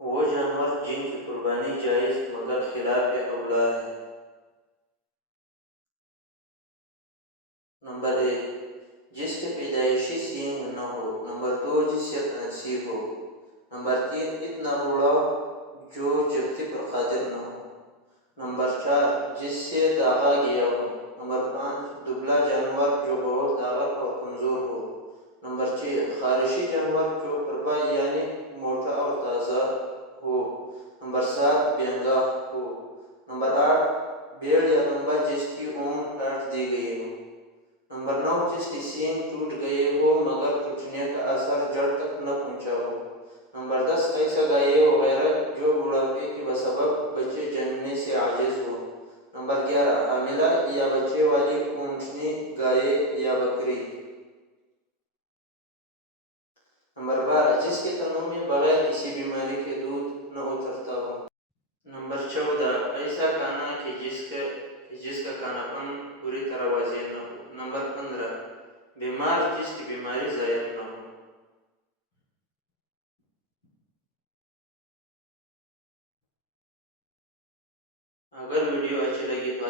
وہ جانور جن کی قربانی جائز مگر خلاف اولا ہے۔ نمبر 1 جس کے پیدائشی سینگ نہ ہو۔ نمبر 2 جس سے تنصیب ہو۔ نمبر 3 اتنا بوڑھا جو جگتی پر قادر نہ ہو۔ نمبر 4 جس سے داغا گیا ہو۔ نمبر 5 دبلا جانور جو بہت طاقت اور کمزور ہو۔ نمبر 6 خارشی جانور جو پربا یعنی موٹا اور تازہ ہو۔ نمبر 7 بینگا ہو۔ نمبر 8 بھیڑ یا دمبا جس کی اون کاٹ دی گئی ہو۔ نمبر 9 جس کی سینگ ٹوٹ گئے ہو مگر ٹوٹنے کا اثر جڑ تک نہ پہنچا ہو۔ نمبر 10 ایسا گائے وغیرہ جو بڑھاپے کے بسبب بچے جننے سے عاجز ہو۔ نمبر 11 حاملہ یا بچے والی اونٹنی گائے یا بکری۔ نمبر 12 جس کے تنوں میں بغیر کسی بیماری کے دودھ نہ اترتا ہو۔ نمبر 14 ایسا کھانا کہ جس کا کھانا پن پوری طرح واضح نہ ہو۔ نمبر 15 بیمار جس کی بیماری ظاہر نہ ہو۔ اگر ویڈیو اچھی لگی تو